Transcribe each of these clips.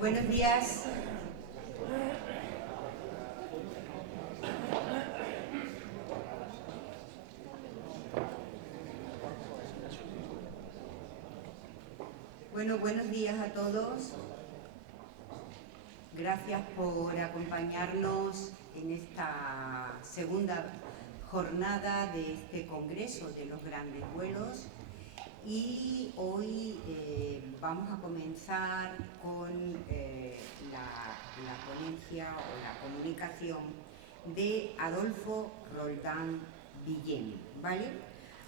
Buenos días. Buenos días a todos. Gracias por acompañarnos en esta segunda jornada de este Congreso de los Grandes Vuelos. Y hoy vamos a comenzar con la ponencia o la comunicación de Adolfo Roldán Villén, ¿vale?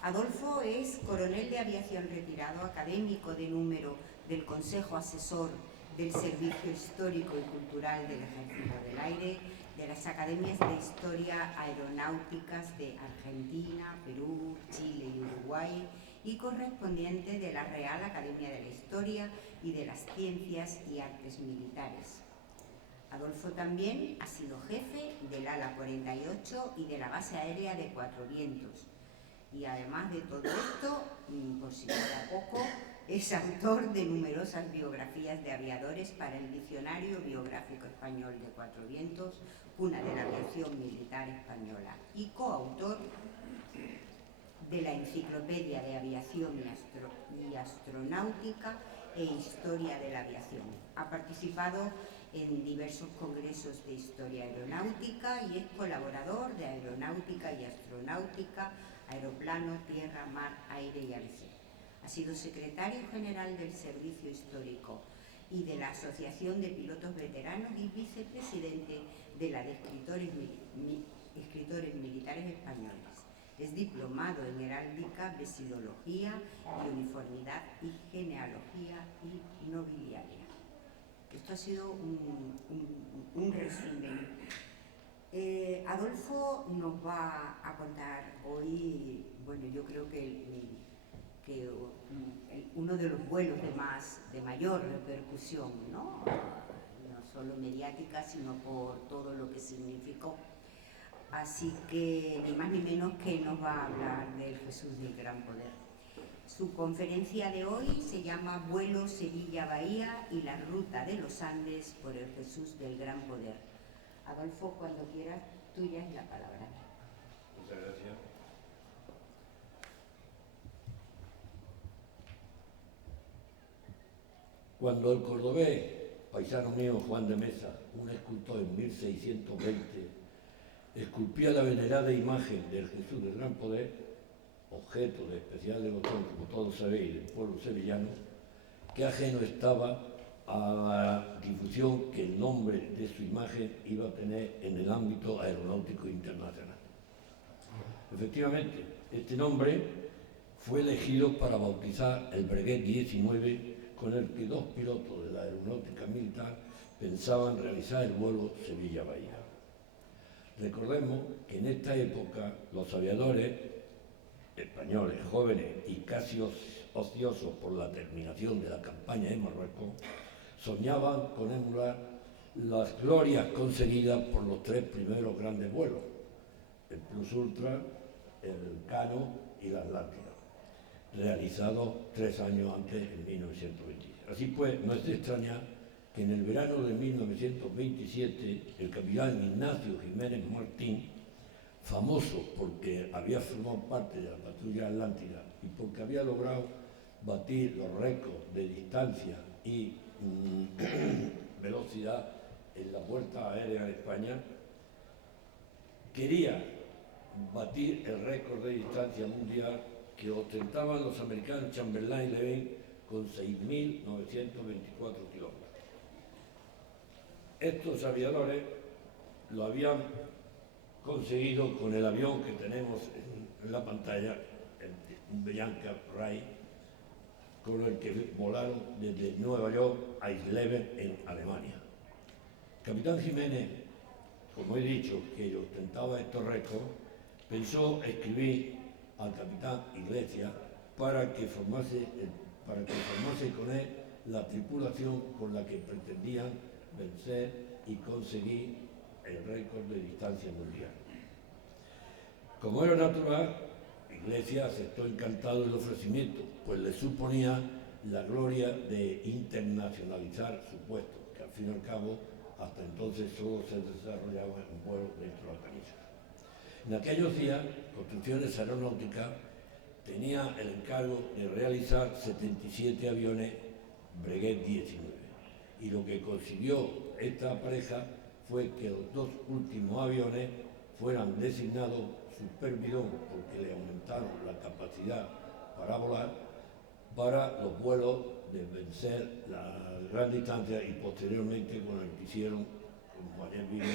Adolfo es coronel de aviación retirado, académico de número del Consejo Asesor del Servicio Histórico y Cultural del Ejército del Aire, de las Academias de Historia Aeronáuticas de Argentina, Perú, Chile y Uruguay, y correspondiente de la Real Academia de la Historia y de las Ciencias y Artes Militares. Adolfo también ha sido jefe del ala 48 y de la base aérea de Cuatro Vientos. Y además de todo esto, por si fuera poco, es autor de numerosas biografías de aviadores para el Diccionario Biográfico Español de Cuatro Vientos, cuna de la aviación militar española, y coautor de la Enciclopedia de Aviación y Astronáutica e Historia de la Aviación. Ha participado en diversos congresos de historia aeronáutica y es colaborador de Aeronáutica y Astronáutica, Aeroplano, Tierra, Mar, Aire y ABC. Ha sido secretario general del Servicio Histórico y de la Asociación de Pilotos Veteranos y vicepresidente de la de Escritores Militares Españoles. Es diplomado en heráldica, vesidología y uniformidad y genealogía y nobiliaria. Esto ha sido un resumen. Adolfo nos va a contar hoy, bueno, yo creo que uno de los vuelos de mayor repercusión, ¿no? No solo mediática, sino por todo lo que significó. Así que ni más ni menos que nos va a hablar del Jesús del Gran Poder. Su conferencia de hoy se llama Vuelo Sevilla-Bahía y la ruta de los Andes por el Jesús del Gran Poder. Adolfo, cuando quieras, tuya es la palabra. Muchas gracias. Cuando el cordobés, paisano mío Juan de Mesa, un escultor en 1620, esculpía la venerada imagen del Jesús del Gran Poder, objeto de especial devoción, como todos sabéis, del pueblo sevillano, que ajeno estaba a la difusión que el nombre de su imagen iba a tener en el ámbito aeronáutico internacional. Efectivamente, este nombre fue elegido para bautizar el Breguet 19, con el que dos pilotos de la aeronáutica militar pensaban realizar el vuelo Sevilla-Bahía. Recordemos que en esta época los aviadores españoles jóvenes y casi ociosos por la terminación de la campaña de Marruecos soñaban con emular las glorias conseguidas por los tres primeros grandes vuelos, el Plus Ultra, el Cano y la Atlántida, realizados 3 años antes, en 1926. Así pues, no es de extrañar que en el verano de 1927 el capitán Ignacio Jiménez Martín, famoso porque había formado parte de la patrulla Atlántida y porque había logrado batir los récords de distancia y velocidad en la vuelta aérea de España, quería batir el récord de distancia mundial que ostentaban los americanos Chamberlain y Levin con 6.924 kilómetros. Estos aviadores lo habían conseguido con el avión que tenemos en la pantalla, un Bianca Wright, con el que volaron desde Nueva York a Eisleben en Alemania. Capitán Jiménez, como he dicho, que ostentaba estos récords, pensó escribir al capitán Iglesias para que formase con él la tripulación con la que pretendían vencer y conseguir el récord de distancia mundial. Como era natural, Iglesias aceptó encantado el ofrecimiento, pues le suponía la gloria de internacionalizar su puesto, que al fin y al cabo hasta entonces solo se desarrollaba en vuelos dentro de la península. En aquellos días, Construcciones Aeronáuticas tenía el encargo de realizar 77 aviones Breguet 19, y lo que consiguió esta pareja fue que los dos últimos aviones fueran designados Superbidón, porque le aumentaron la capacidad para volar, para los vuelos de vencer la gran distancia, y posteriormente con el que hicieron, como ayer vimos,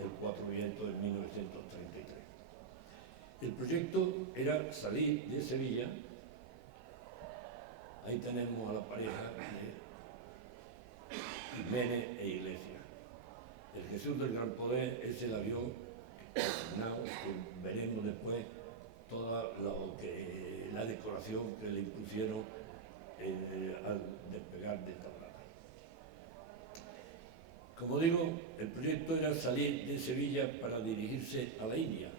el Cuatro Vientos en 1933. El proyecto era salir de Sevilla. Ahí tenemos a la pareja de Jiménez e Iglesias. El Jesús del Gran Poder es el avión asignado, que veremos después toda la decoración que le impusieron al despegar de Tablada. Como digo, el proyecto era salir de Sevilla para dirigirse a la India,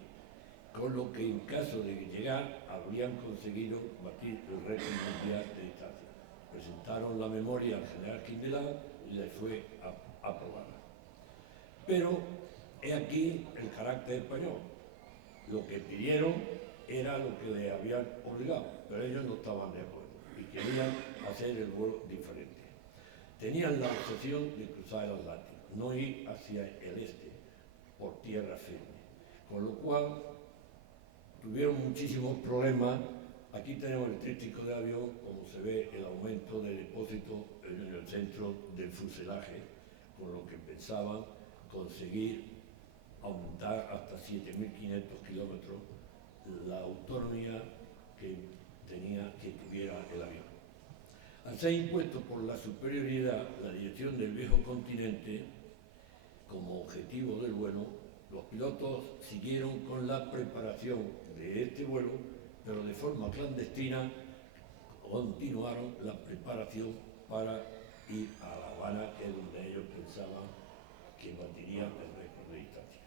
con lo que en caso de llegar habrían conseguido batir el récord mundial de distancia. Presentaron la memoria al general Quindelán y le fue aprobada. Pero he aquí el carácter español. Lo que pidieron era lo que le habían obligado, pero ellos no estaban de acuerdo y querían hacer el vuelo diferente. Tenían la obsesión de cruzar el Atlántico, no ir hacia el este por tierra firme, con lo cual tuvieron muchísimos problemas. Aquí tenemos el tríptico de avión, como se ve el aumento de depósito en el centro del fuselaje, con lo que pensaban conseguir aumentar hasta 7.500 kilómetros la autonomía que tuviera el avión. Al ser impuesto por la superioridad la dirección del viejo continente como objetivo del vuelo, los pilotos siguieron con la preparación de este vuelo, pero de forma clandestina continuaron la preparación para ir a La Habana, que es donde ellos pensaban que batirían el récord de distancia.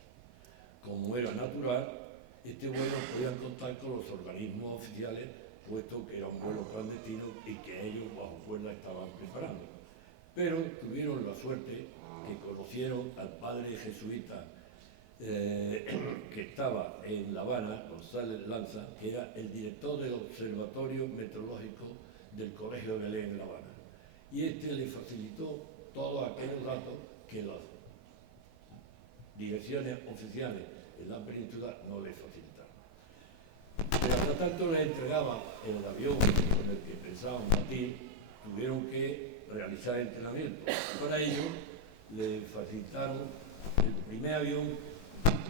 Como era natural, este vuelo podía contar con los organismos oficiales, puesto que era un vuelo clandestino y que ellos bajo cuerda estaban preparando. Pero tuvieron la suerte que conocieron al padre jesuita que estaba en La Habana, González Lanza, que era el director del Observatorio Meteorológico del Colegio de Belén en La Habana. Y este le facilitó todos aquellos datos que las direcciones oficiales en la península no le facilitaron. Pero hasta tanto les entregaban el avión con el que pensaban batir, tuvieron que realizar entrenamiento. Para ello le facilitaron el primer avión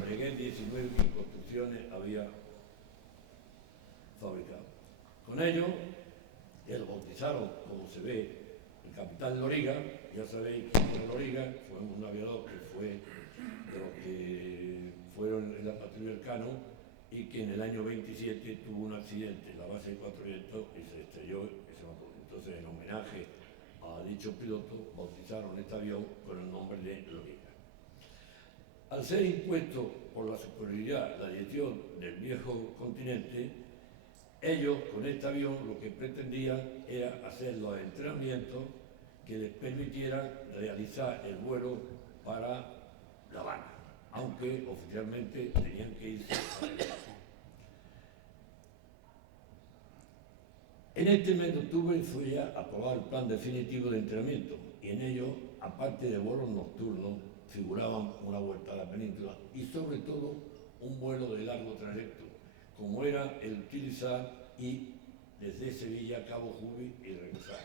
Breguet 19 que Construcciones había fabricado. Con ello, el bautizaron, como se ve, el capitán Loriga. Ya sabéis quién era Loriga, fue un aviador que fue de los que fueron en la patrulla Elcano y que en el año 27 tuvo un accidente en la base de Cuatro Vientos y se estrelló y se mató. Entonces, en homenaje a dicho piloto, bautizaron este avión con el nombre de Loriga. Al ser impuesto por la superioridad la dirección del viejo continente, ellos con este avión lo que pretendían era hacer los entrenamientos que les permitieran realizar el vuelo para La Habana, aunque oficialmente tenían que irse a La Habana. En este mes de octubre fue ya aprobado el plan definitivo de entrenamiento y en ello, aparte de vuelos nocturnos, figuraban una vuelta a la península y sobre todo un vuelo de largo trayecto, como era el utilizar y desde Sevilla a Cabo Jubi y regresar.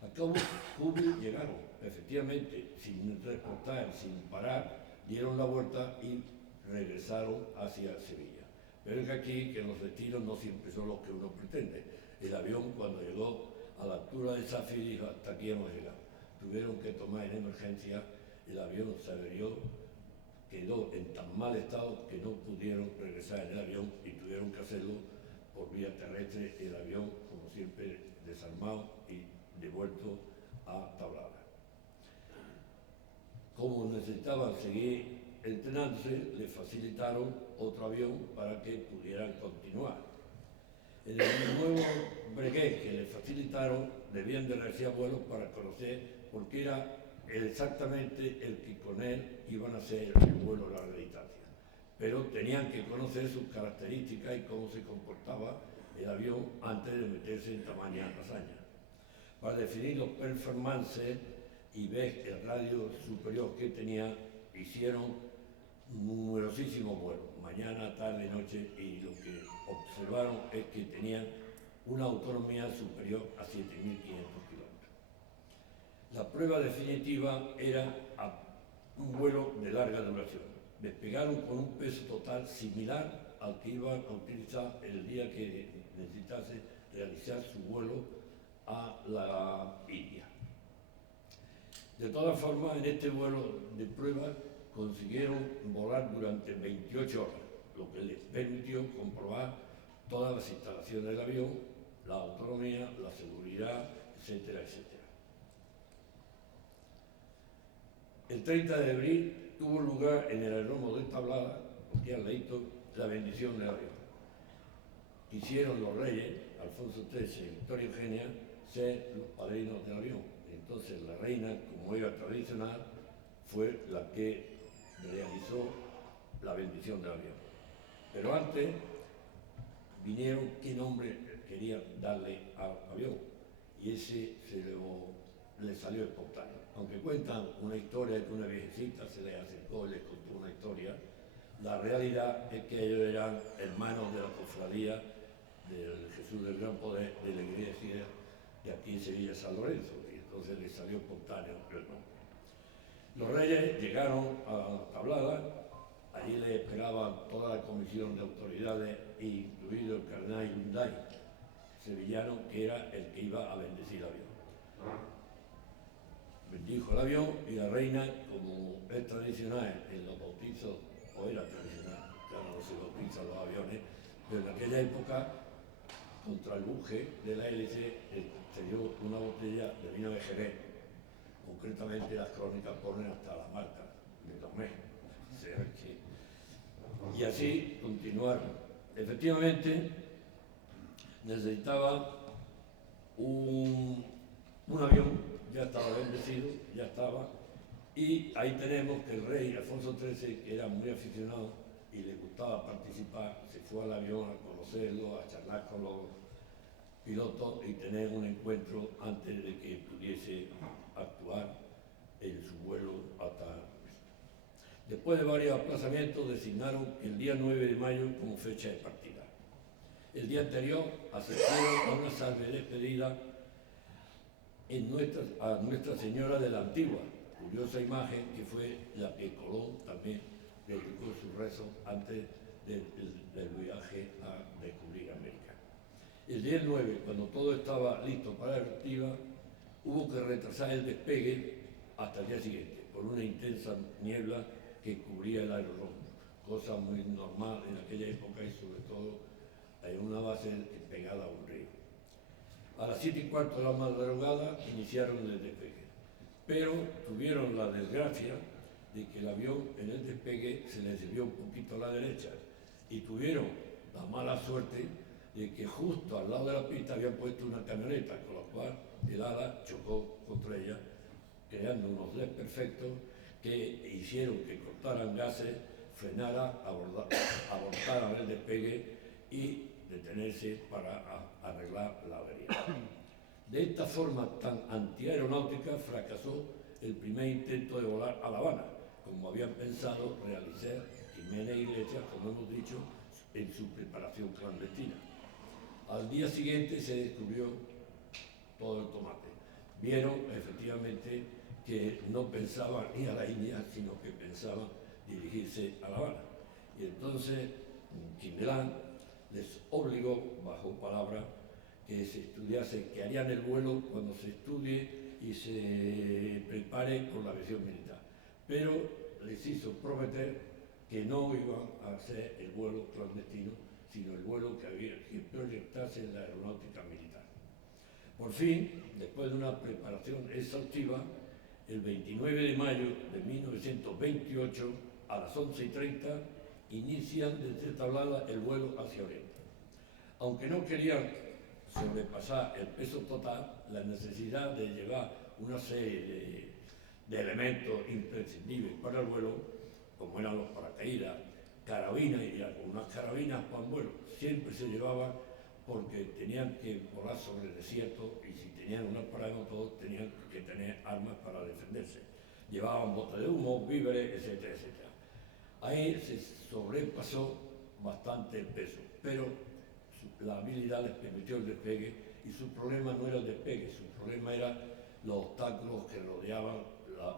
A Cabo Jubi llegaron, efectivamente, sin reportar, sin parar, dieron la vuelta y regresaron hacia Sevilla. Pero es que aquí que los destinos no siempre son los que uno pretende. El avión cuando llegó a la altura de Safi dijo, hasta aquí hemos llegado. Tuvieron que tomar en emergencia, el avión se averió, quedó en tan mal estado que no pudieron regresar en el avión y tuvieron que hacerlo por vía terrestre, el avión, como siempre, desarmado y devuelto a Tablada. Como necesitaban seguir entrenándose, les facilitaron otro avión para que pudieran continuar. En el nuevo breguet que le facilitaron, debían de realizar vuelos para conocer, porque era exactamente el que con él iban a hacer el vuelo de larga distancia. Pero tenían que conocer sus características y cómo se comportaba el avión antes de meterse en tamaña hazaña. Para definir los performances y ver el radio superior que tenía, hicieron numerosísimos vuelos, mañana, tarde, noche, y lo que observaron es que tenían una autonomía superior a 7.500 kilómetros. La prueba definitiva era un vuelo de larga duración. Despegaron con un peso total similar al que iban a utilizar el día que necesitase realizar su vuelo a la India. De todas formas, en este vuelo de prueba consiguieron volar durante 28 horas, lo que les permitió comprobar todas las instalaciones del avión, la autonomía, la seguridad, etcétera, etcétera. El 30 de abril tuvo lugar en el aeródromo de Tablada, aquí al ladito, la bendición del avión. Quisieron los reyes, Alfonso XIII y Victoria Eugenia, ser los padrinos del avión. Entonces la reina, como era tradicional, fue la que realizó la bendición del avión. Pero antes vinieron qué nombre querían darle al avión, y ese le salió espontáneo. Aunque cuentan una historia de que una viejecita se les acercó y les contó una historia, la realidad es que ellos eran hermanos de la cofradía del Jesús del Gran Poder de la iglesia de aquí en Sevilla, San Lorenzo, y entonces les salió espontáneo el nombre. Los reyes llegaron a Tablada, allí les esperaba toda la comisión de autoridades, incluido el cardenal Hyundai, sevillano, que era el que iba a bendecir el avión. Bendijo el avión y la reina, como es tradicional en los bautizos, o era tradicional, ya no se bautizan los aviones, pero en aquella época, contra el buje de la hélice, se dio una botella de vino de Jerez. Concretamente las crónicas ponen hasta la marca de Tomé. Y así continuaron. Efectivamente, necesitaba un avión, ya estaba bendecido, ya estaba, y ahí tenemos que el rey Alfonso XIII, que era muy aficionado y le gustaba participar, se fue al avión a conocerlo, a charlar con los pilotos y tener un encuentro antes de que pudiese actuar en su vuelo hasta... Después de varios aplazamientos designaron el día 9 de mayo como fecha de partida. El día anterior asistieron a una salve despedida a Nuestra Señora de la Antigua, curiosa imagen que fue la que Colón también dedicó su rezo antes del viaje a descubrir América. El día 9, cuando todo estaba listo para la partida, hubo que retrasar el despegue hasta el día siguiente, por una intensa niebla que cubría el aeródromo, cosa muy normal en aquella época y sobre todo en una base pegada a un río. A las 7:15 de la madrugada iniciaron el despegue, pero tuvieron la desgracia de que el avión en el despegue se les desvió un poquito a la derecha y tuvieron la mala suerte de que justo al lado de la pista habían puesto una camioneta, con la cual el ala chocó contra ella, creando unos desperfectos que hicieron que cortaran gases, frenara, abortaran el despegue y detenerse para arreglar la avería. De esta forma tan antiaeronáutica fracasó el primer intento de volar a La Habana, como habían pensado realizar Jiménez Iglesias, como hemos dicho, en su preparación clandestina. Al día siguiente se descubrió todo el tomate. Vieron efectivamente que no pensaban ir a la India, sino que pensaban dirigirse a La Habana. Y entonces Quindelán les obligó, bajo palabra, que se estudiase, que harían el vuelo cuando se estudie y se prepare con la aviación militar. Pero les hizo prometer que no iban a hacer el vuelo clandestino, sino el vuelo que proyectase la aeronáutica militar. Por fin, después de una preparación exhaustiva, el 29 de mayo de 1928, a las 11:30, inician desde Tablada el vuelo hacia Oriente. Aunque no querían sobrepasar el peso total, la necesidad de llevar una serie de elementos imprescindibles para el vuelo, como eran los paracaídas, carabinas y algunas carabinas para el vuelo, siempre se llevaban porque tenían que volar sobre el desierto y si tenían una parada de motor tenían que tener armas para defenderse. Llevaban botes de humo, víveres, etcétera, etcétera. Ahí se sobrepasó bastante el peso, pero la habilidad les permitió el despegue y su problema no era el despegue, su problema eran los obstáculos que rodeaban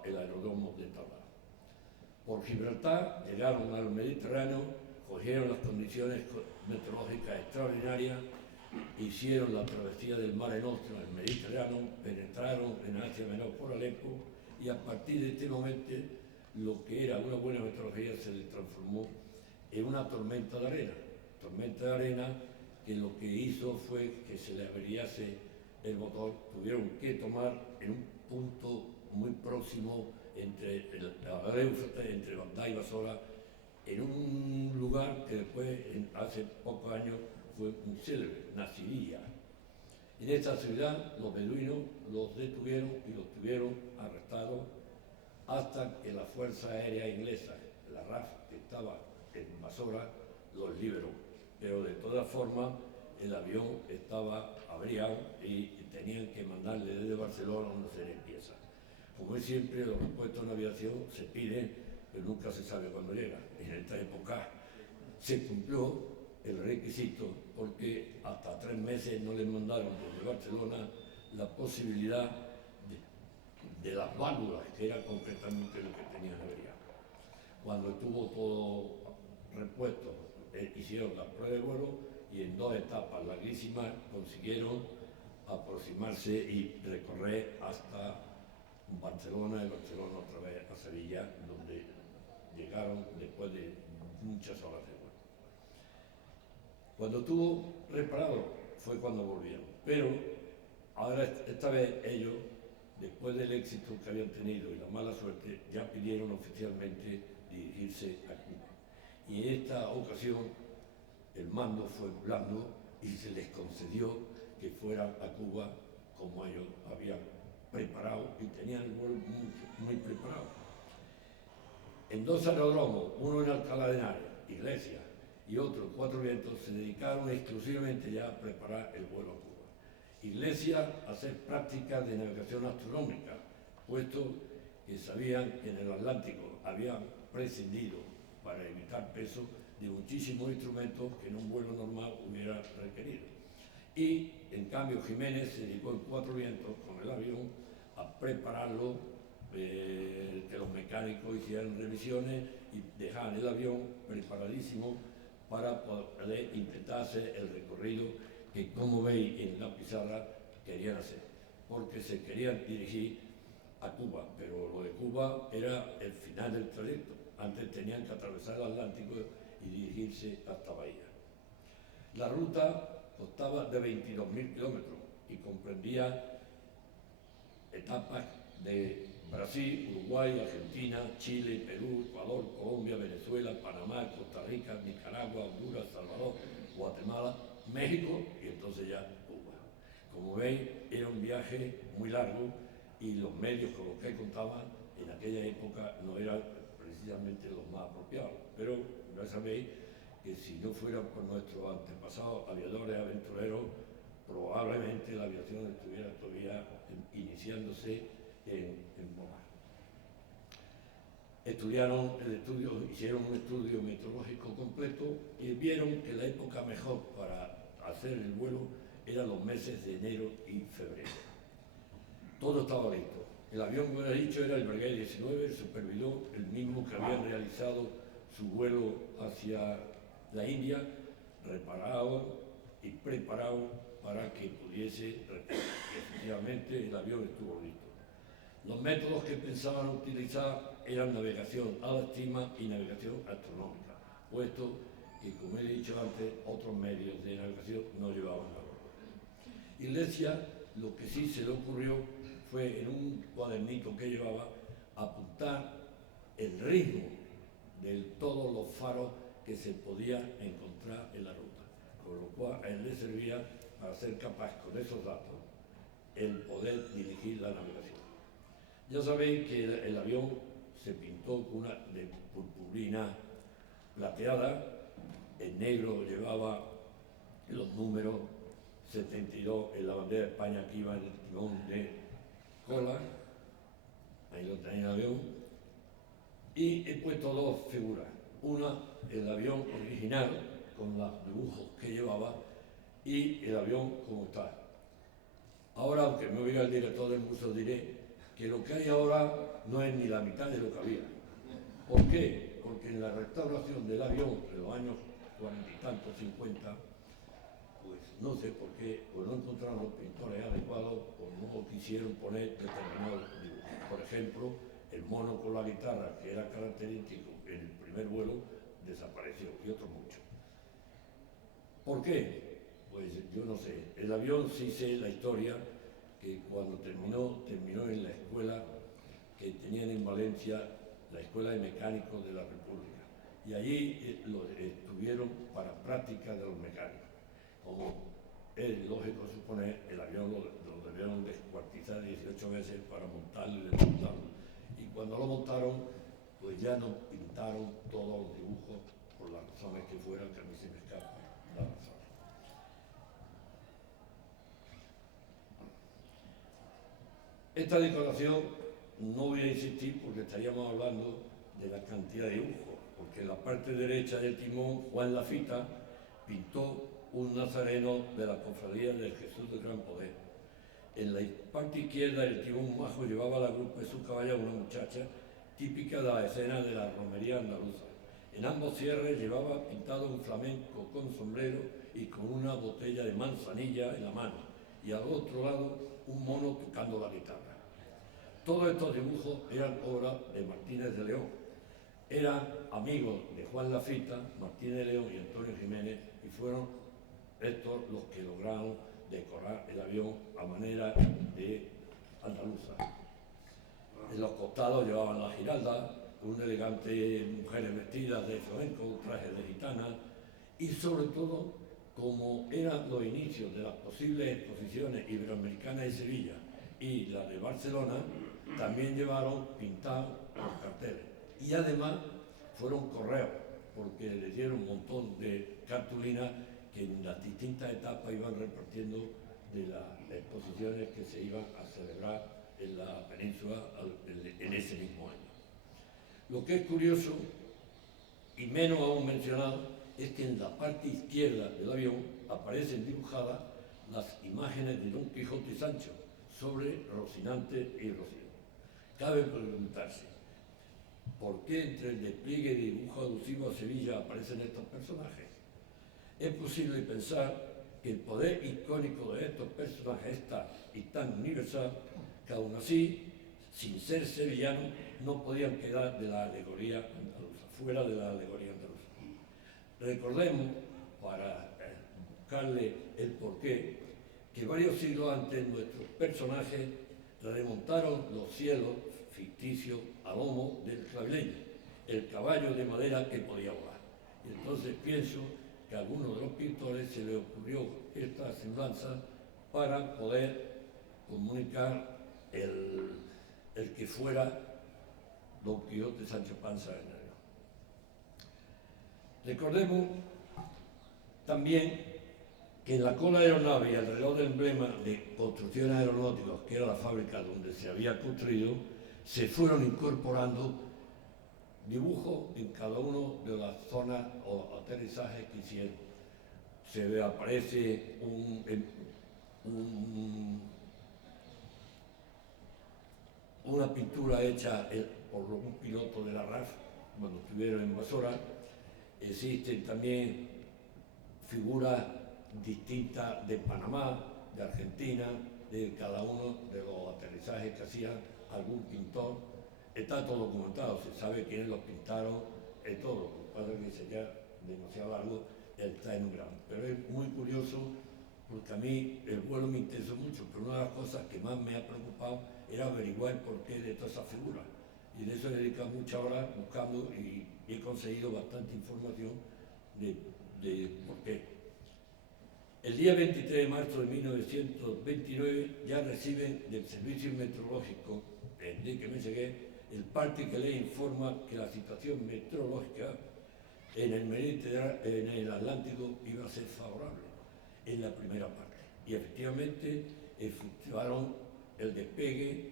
el aeródromo de Talara. Por Gibraltar llegaron al Mediterráneo, cogieron las condiciones meteorológicas extraordinarias, hicieron la travesía del Mare Nostrum al Mediterráneo, penetraron en Asia Menor por Alepo y a partir de este momento lo que era una buena meteorología se le transformó en una tormenta de arena. Tormenta de arena que lo que hizo fue que se le averiase el motor, tuvieron que tomar en un punto muy próximo entre la Éufrates, entre Bandai y Basora, en un lugar que después, hace pocos años, fue muy célebre, Nasiriyah. En esta ciudad los beduinos los detuvieron y los tuvieron arrestados hasta que la Fuerza Aérea Inglesa, la RAF, que estaba en Basora, los liberó. Pero de todas formas el avión estaba averiado y tenían que mandarle desde Barcelona una serie de piezas. Como es siempre, los repuestos en aviación se piden, pero nunca se sabe cuándo llegan. En esta época se cumplió el requisito porque hasta 3 meses no les mandaron desde Barcelona la posibilidad de las válvulas, que era concretamente lo que tenían averiado. Cuando estuvo todo repuesto, hicieron la prueba de vuelo y en 2 etapas larguísimas consiguieron aproximarse y recorrer hasta Barcelona y Barcelona otra vez a Sevilla, donde llegaron después de muchas horas de vuelo. Cuando estuvo reparado fue cuando volvieron, pero ahora esta vez ellos, después del éxito que habían tenido y la mala suerte, ya pidieron oficialmente dirigirse a Cuba. Y en esta ocasión el mando fue blando y se les concedió que fueran a Cuba como ellos habían preparado y tenían el vuelo muy preparado. En 2 aeródromos, uno en Alcalá de Henares, Iglesia, y otro en Cuatro Vientos, se dedicaron exclusivamente ya a preparar el vuelo a Cuba. Iglesia a hacer prácticas de navegación astronómica, puesto que sabían que en el Atlántico habían prescindido, para evitar peso, de muchísimos instrumentos que en un vuelo normal hubiera requerido. Y en cambio Jiménez se dedicó en Cuatro Vientos con el avión a prepararlo, que los mecánicos hicieran revisiones y dejaran el avión preparadísimo para poder intentar hacer el recorrido que, como veis en la pizarra, querían hacer, porque se querían dirigir a Cuba, pero lo de Cuba era el final del trayecto. Antes tenían que atravesar el Atlántico y dirigirse hasta Bahía. La ruta constaba de 22.000 kilómetros y comprendía etapas de Brasil, Uruguay, Argentina, Chile, Perú, Ecuador, Colombia, Venezuela, Panamá, Costa Rica, Nicaragua, Honduras, Salvador, Guatemala, México y entonces ya Cuba. Como veis, era un viaje muy largo y los medios con los que contaban en aquella época no eran precisamente los más apropiados, pero ya sabéis que si no fuera por nuestros antepasados aviadores aventureros, probablemente la aviación estuviera todavía iniciándose en volar. Hicieron un estudio meteorológico completo y vieron que la época mejor para hacer el vuelo eran los meses de enero y febrero. Todo estaba listo. El avión, como he dicho, era el Breguet 19, el Supervidó, el mismo que había realizado su vuelo hacia la India, reparado y preparado para que pudiese recorrer. Efectivamente, el avión estuvo listo. Los métodos que pensaban utilizar eran navegación a la estima y navegación astronómica, puesto que, como he dicho antes, otros medios de navegación no llevaban valor. Iglesia, lo que sí se le ocurrió fue, en un cuadernito que llevaba, apuntar el ritmo de todos los faros que se podían encontrar en la ruta. con lo cual a él le servía para ser capaz con esos datos el poder dirigir la navegación. Ya sabéis que el avión se pintó con una de purpurina plateada, en negro llevaba los números 72 en la bandera de España que iba en el timón de cola, ahí lo tenéis el avión, y he puesto dos figuras, una el avión original con los dibujos que llevaba y el avión como está. Ahora, aunque me oiga el director del museo, diré que lo que hay ahora no es ni la mitad de lo que había. ¿Por qué? Porque en la restauración del avión de los años 40 y tantos, 50, pues no sé por qué, pues no encontraron los pintores adecuados o no quisieron poner determinados dibujos. Por ejemplo, el mono con la guitarra, que era característico en el primer vuelo, desapareció, y otros muchos. ¿Por qué? Pues yo no sé. El avión sí sé la historia, que cuando terminó en la escuela que tenían en Valencia, la Escuela de Mecánicos de la República. Y allí lo estuvieron para práctica de los mecánicos. Como es lógico suponer, el avión lo debieron descuartizar 18 veces para montarlo y desmontarlo. Y cuando lo montaron, pues ya no pintaron todos los dibujos, por las razones que fueran, que a mí se me escapa la razón. Esta decoración no voy a insistir porque estaríamos hablando de la cantidad de dibujos, porque en la parte derecha del timón Juan Lafita pintó un nazareno de la cofradía del Jesús del Gran Poder. En la parte izquierda del timón majo llevaba la grupa de su caballa una muchacha típica de la escena de la romería andaluza. En ambos cierres llevaba pintado un flamenco con sombrero y con una botella de manzanilla en la mano, y al otro lado un mono tocando la guitarra. Todos estos dibujos eran obra de Martínez de León. Eran amigos de Juan Lafita, Martínez de León y Antonio Jiménez, y fueron estos los que lograron decorar el avión a manera de andaluza. En los costados llevaban la giralda, una elegante mujeres vestidas de flamenco, trajes de gitana, y sobre todo, como eran los inicios de las posibles exposiciones iberoamericanas de Sevilla y la de Barcelona, también llevaron pintados los carteles. Y además fueron correos, porque les dieron un montón de cartulinas que en las distintas etapas iban repartiendo de las exposiciones que se iban a celebrar en la península en ese mismo año. Lo que es curioso, y menos aún mencionado, es que en la parte izquierda del avión aparecen dibujadas las imágenes de Don Quijote y Sancho sobre Rocinante y Rocío. Cabe preguntarse, ¿por qué entre el despliegue de dibujo alusivo a Sevilla aparecen estos personajes? Es posible pensar que el poder icónico de estos personajes es tal y tan universal que aún así, sin ser sevillanos, no podían quedar de la alegoría andaluza, fuera de la alegoría andaluza. Recordemos, para buscarle el porqué, que varios siglos antes nuestros personajes remontaron los cielos ficticios a lomo del clavileño, el caballo de madera que podía volar. Y entonces pienso que a algunos de los pintores se les ocurrió esta semblanza para poder comunicar el que fuera Don Quijote Sancho Panza en el. Recordemos también que en la cola aeronave y alrededor del emblema de construcciones aeronáuticas, que era la fábrica donde se había construido, se fueron incorporando dibujos en cada una de las zonas o aterrizajes que hicieron. Aparece una pintura hecha por un piloto de la RAF cuando estuvieron en Basora. Existen también figuras distintas de Panamá, de Argentina, de cada uno de los aterrizajes que hacía algún pintor. Está todo documentado, se sabe quiénes los pintaron, todo. Lo que pasa es que sería demasiado largo, está en un grado. Pero es muy curioso porque a mí el vuelo me interesó mucho, pero una de las cosas que más me ha preocupado era averiguar el porqué de todas esas figuras. Y de eso he dedicado muchas horas buscando y he conseguido bastante información de por qué. El día 23 de marzo de 1929 ya reciben del Servicio Meteorológico Enrique Meseguer el parte que le informa que la situación meteorológica en el Atlántico iba a ser favorable en la primera parte. Y efectivamente efectuaron el despegue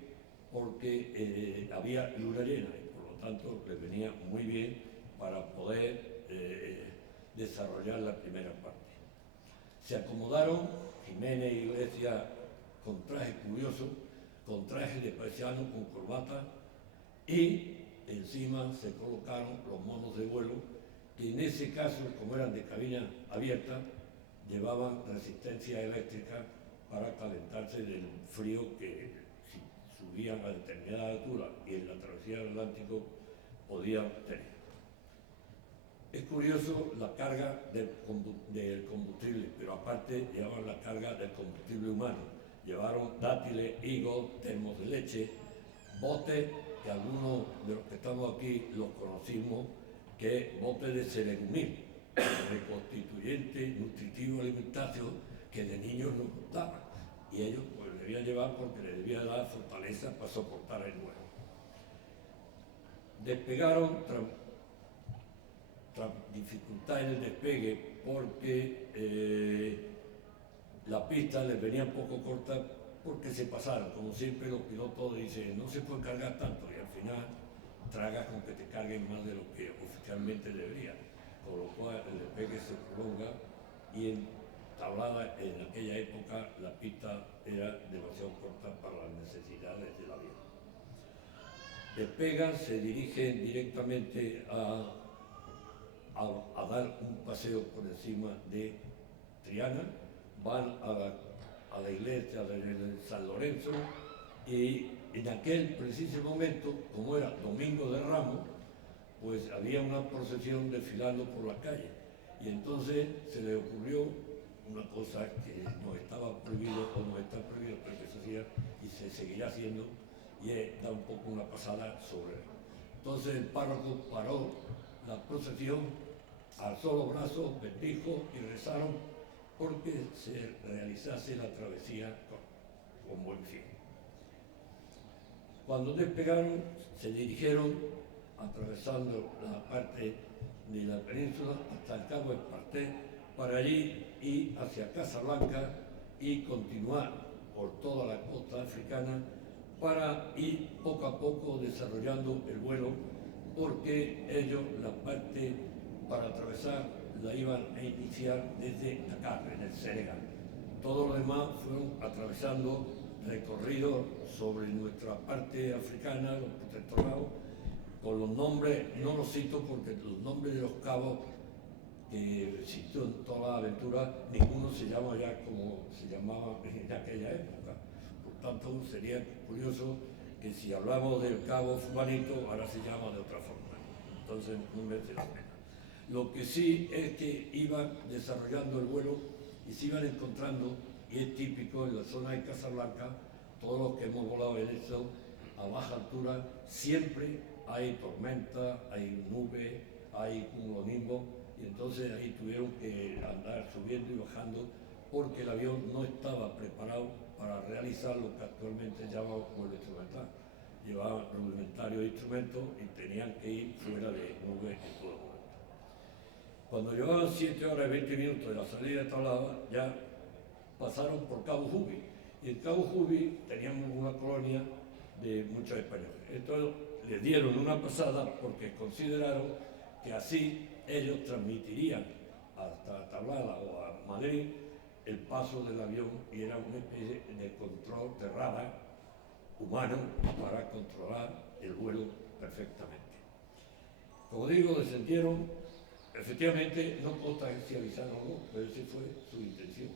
porque había luna llena y por lo tanto les venía muy bien para poder desarrollar la primera parte. Se acomodaron Jiménez y Iglesias con trajes curiosos, con trajes de paisano, con corbata, y encima se colocaron los monos de vuelo, que en ese caso, como eran de cabina abierta, llevaban resistencia eléctrica para calentarse del frío que si subían a determinada altura y en la travesía del Atlántico podían tener. Es curioso la carga del combustible, pero aparte llevaban la carga del combustible humano. Llevaron dátiles, higos, termos de leche, botes, que algunos de los que estamos aquí los conocimos, que es botes de ceregumil, reconstituyente, nutritivo, alimentario, que de niños nos gustaban. Y ellos pues debían llevar porque les debía dar fortaleza para soportar el vuelo. Despegaron tras dificultad en el despegue porque la pista les venía un poco corta porque se pasaron. Como siempre los pilotos dicen, no se puede cargar tanto y al final tragas con que te carguen más de lo que oficialmente debería. Con lo cual el despegue se prolonga y en tablada en aquella época la pista era demasiado corta para las necesidades del avión. Despegan, se dirigen directamente a dar un paseo por encima de Triana, van a la iglesia de San Lorenzo y en aquel preciso momento, como era Domingo de Ramos, pues había una procesión desfilando por la calle y entonces se le ocurrió una cosa que no estaba prohibido o no está prohibido, pero que se hacía y se seguirá haciendo y da un poco una pasada sobre él. Entonces el párroco paró la procesión, alzó los brazos, bendijo y rezaron porque se realizase la travesía con buen fin. Cuando despegaron, se dirigieron atravesando la parte de la península hasta el Cabo Esparté, para allí ir hacia Casablanca y continuar por toda la costa africana para ir poco a poco desarrollando el vuelo, porque ellos la parte para atravesar la iban a iniciar desde Dakar, en el Senegal. Todo lo demás fueron atravesando recorridos sobre nuestra parte africana, los protectorados, con los nombres, no los cito porque los nombres de los cabos que existió en toda la aventura, ninguno se llama ya como se llamaba en aquella época. Por tanto, sería curioso que si hablamos del cabo fulanito, ahora se llama de otra forma. Entonces, no merece la pena. Lo que sí es que iban desarrollando el vuelo y se iban encontrando, y es típico en la zona de Casablanca, todos los que hemos volado en eso, a baja altura, siempre hay tormenta, hay nube, hay cumulonimbus, y entonces ahí tuvieron que andar subiendo y bajando porque el avión no estaba preparado para realizar lo que actualmente llamamos vuelo instrumental. Llevaban rudimentarios instrumentos y tenían que ir fuera de nubes en todo momento. Cuando llevaban 7 horas y 20 minutos de la salida de Tablada, ya pasaron por Cabo Jubi. Y en Cabo Jubi teníamos una colonia de muchos españoles. Entonces les dieron una pasada porque consideraron que así ellos transmitirían hasta Tablada o a Madrid el paso del avión y era una especie de control de radar humano para controlar el vuelo perfectamente. Como digo, descendieron, efectivamente no consta si avisaron o no, pero esa fue su intención.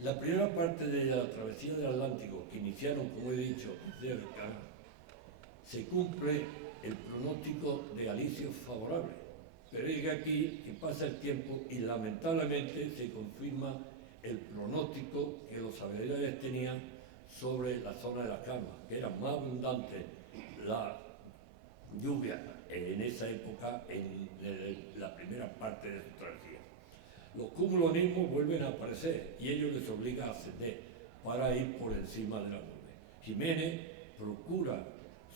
La primera parte de la travesía del Atlántico, que iniciaron, como he dicho, cerca, se cumple el pronóstico de alisios favorable. Pero es aquí que pasa el tiempo y lamentablemente se confirma el pronóstico que los aviadores tenían sobre la zona de la Calma, que era más abundante la lluvia en esa época, en la primera parte de su travesía. Los cúmulos mismos vuelven a aparecer y ello les obliga a ascender para ir por encima de la nube. Jiménez procura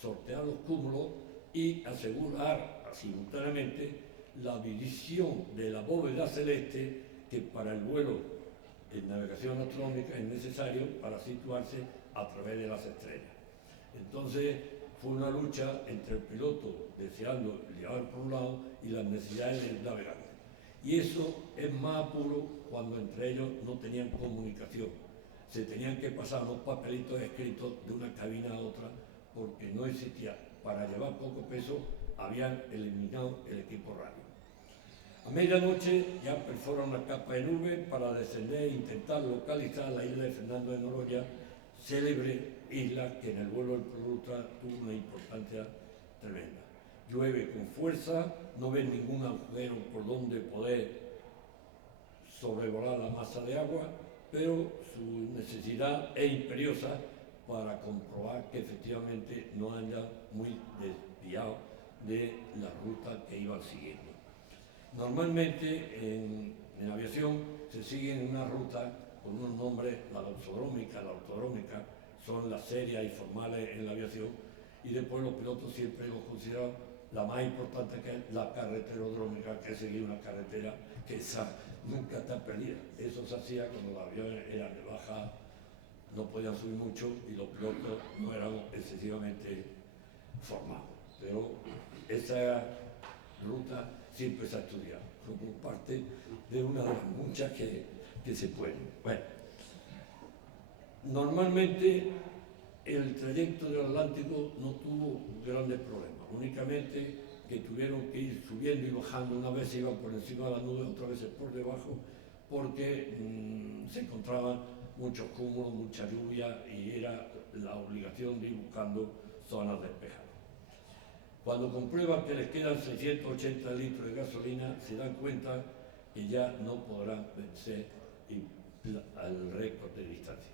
sortear los cúmulos y asegurar simultáneamente la visión de la bóveda celeste que para el vuelo en navegación astronómica es necesario para situarse a través de las estrellas. Entonces fue una lucha entre el piloto deseando llevar por un lado y las necesidades del navegante. Y eso es más apuro cuando entre ellos no tenían comunicación. Se tenían que pasar los papelitos escritos de una cabina a otra porque no existía. Para llevar poco peso habían eliminado el equipo radio. A medianoche ya perforan la capa de nube para descender e intentar localizar la isla de Fernando de Noroña, célebre isla que en el vuelo del Plus Ultra tuvo una importancia tremenda. Llueve con fuerza, no ven ningún agujero por donde poder sobrevolar la masa de agua, pero su necesidad es imperiosa para comprobar que efectivamente no haya muy desviado de la ruta que iban siguiendo. Normalmente en aviación se sigue una ruta con unos nombres, la doxodrómica, la ortodrómica, son las serias y formales en la aviación, y después los pilotos siempre hemos considerado la más importante, que es la carreterodrómica, que es seguir una carretera que esa nunca está perdida. Eso se hacía cuando los aviones eran de baja, no podían subir mucho y los pilotos no eran excesivamente formados. Pero esa ruta siempre se ha estudiado como parte de una de las muchas que se pueden. Bueno, normalmente el trayecto del Atlántico no tuvo grandes problemas, únicamente que tuvieron que ir subiendo y bajando, una vez se iban por encima de la nube, otra vez por debajo, porque se encontraban muchos cúmulos, mucha lluvia y era la obligación de ir buscando zonas despejadas. Cuando comprueban que les quedan 680 litros de gasolina, se dan cuenta que ya no podrán vencer al récord de distancia.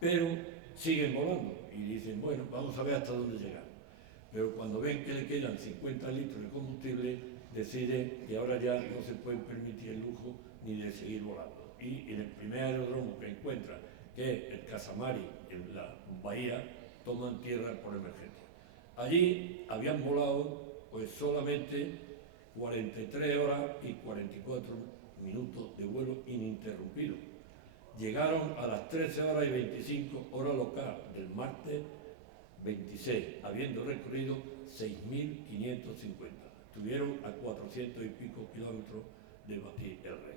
Pero siguen volando y dicen, bueno, vamos a ver hasta dónde llegan. Pero cuando ven que le quedan 50 litros de combustible, deciden que ahora ya no se pueden permitir el lujo ni de seguir volando. Y en el primer aeródromo que encuentran, que es el Casamari, en la bahía, toman tierra por emergencia. Allí habían volado pues solamente 43 horas y 44 minutos de vuelo ininterrumpido. Llegaron a las 13 horas y 25 horas local del martes 26, habiendo recorrido 6.550. Estuvieron a 400 y pico kilómetros de batir el récord.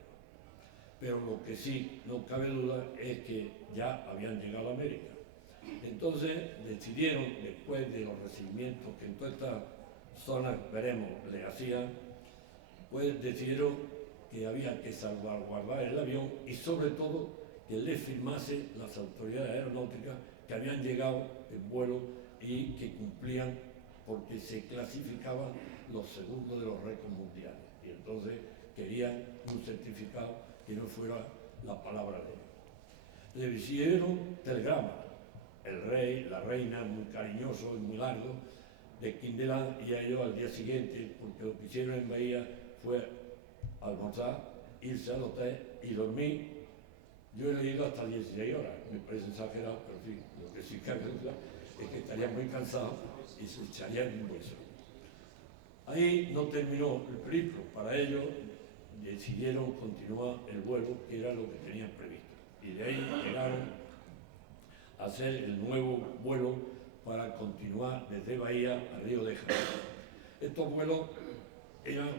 Pero lo que sí no cabe duda es que ya habían llegado a América. Entonces decidieron, después de los recibimientos que en todas estas zonas, veremos, le hacían, pues decidieron que había que salvaguardar el avión y sobre todo que le firmase las autoridades aeronáuticas que habían llegado en vuelo y que cumplían, porque se clasificaban los segundos de los récords mundiales. Y entonces querían un certificado que no fuera la palabra de ellos. Le recibieron telegramas, el rey, la reina, muy cariñoso y muy largo, de Quindelán, y a ellos al día siguiente, porque lo que hicieron en Bahía fue almorzar, irse al hotel y dormir. Yo he leído hasta 16 horas, me parece exagerado, pero sí, lo que sí cabe duda es que estarían muy cansados y se echarían un buen sueño. Ahí no terminó el periplo, para ello decidieron continuar el vuelo, que era lo que tenían previsto. Y de ahí llegaron a hacer el nuevo vuelo para continuar desde Bahía a Río de Janeiro. Estos vuelos eran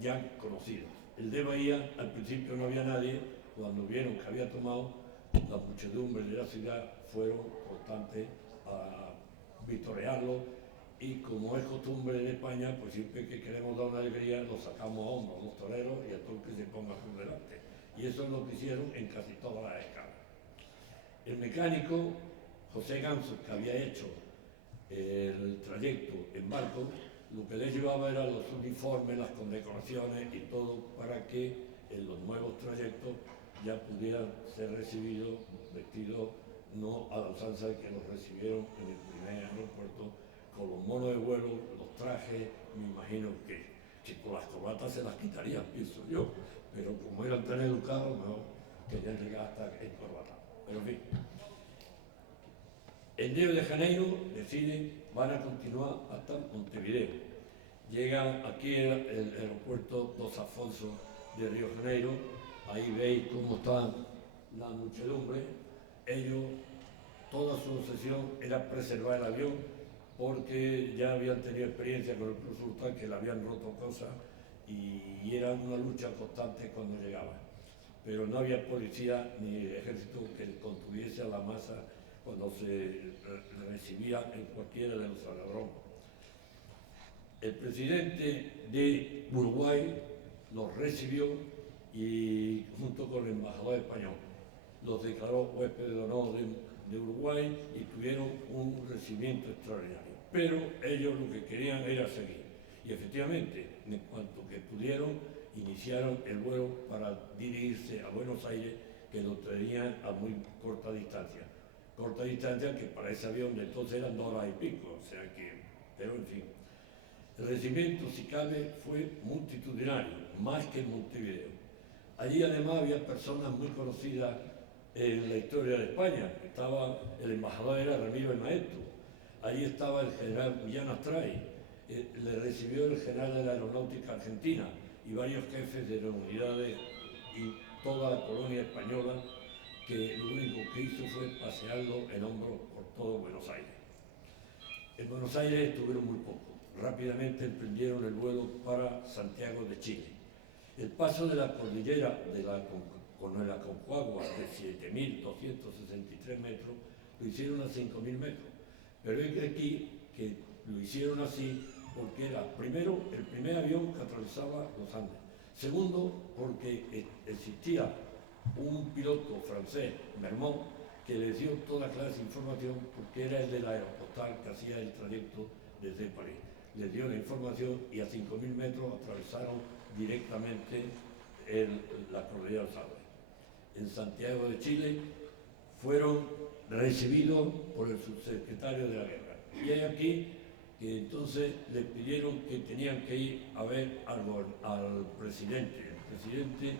ya conocidos. El de Bahía, al principio no había nadie, cuando vieron que había tomado, la muchedumbre de la ciudad fueron constantes a vitorearlo, y como es costumbre en España, pues siempre que queremos dar una alegría lo sacamos a hombros, los toreros, y a todo el que se ponga por delante. Y eso es lo que hicieron en casi todas las escalas. El mecánico José Ganso, que había hecho el trayecto en barco, lo que les llevaba eran los uniformes, las condecoraciones y todo para que en los nuevos trayectos ya pudieran ser recibidos, vestidos no a la usanza de que los recibieron en el primer aeropuerto, con los monos de vuelo, los trajes, me imagino que que con las corbatas se las quitarían, pienso yo, pero como eran tan educados, no querían llegar hasta encorbatados. Pero en fin, en Río de Janeiro deciden, van a continuar hasta Montevideo. Llegan aquí el aeropuerto Dos Afonso de Río de Janeiro, ahí veis cómo está la muchedumbre. Ellos, toda su obsesión era preservar el avión, porque ya habían tenido experiencia con el Plus Sultán, que le habían roto cosas, y era una lucha constante cuando llegaban. Pero no había policía ni ejército que contuviese a la masa cuando se recibía en cualquiera de los aeródromos. El presidente de Uruguay los recibió y, junto con el embajador español, los declaró huéspedes de honor de Uruguay y tuvieron un recibimiento extraordinario. Pero ellos lo que querían era seguir. Y efectivamente, en cuanto que pudieron, iniciaron el vuelo para dirigirse a Buenos Aires, que lo tenían a muy corta distancia. Corta distancia que para ese avión de entonces eran 2 horas y pico, o sea que, pero en fin. El recibimiento, si cabe, fue multitudinario, más que en Montevideo. Allí además había personas muy conocidas en la historia de España. Estaba, el embajador era Ramiro de Maeztu, allí estaba el general Millán Astray, le recibió el general de la Aeronáutica Argentina y varios jefes de las unidades y toda la colonia española, que lo único que hizo fue pasearlo en hombros por todo Buenos Aires. En Buenos Aires estuvieron muy poco. Rápidamente emprendieron el vuelo para Santiago de Chile. El paso de la cordillera con la Concagua de 7.263 metros lo hicieron a 5.000 metros. Pero es que aquí que lo hicieron así porque era, primero, el primer avión que atravesaba los Andes. Segundo, porque existía un piloto francés, Mermont, que les dio toda clase de información, porque era el de la Aeropostal que hacía el trayecto desde París. Les dio la información y a 5.000 metros atravesaron directamente la cordillera del Andes. En Santiago de Chile fueron recibidos por el subsecretario de la Guerra. Y hay aquí que entonces les pidieron que tenían que ir a ver al presidente. El presidente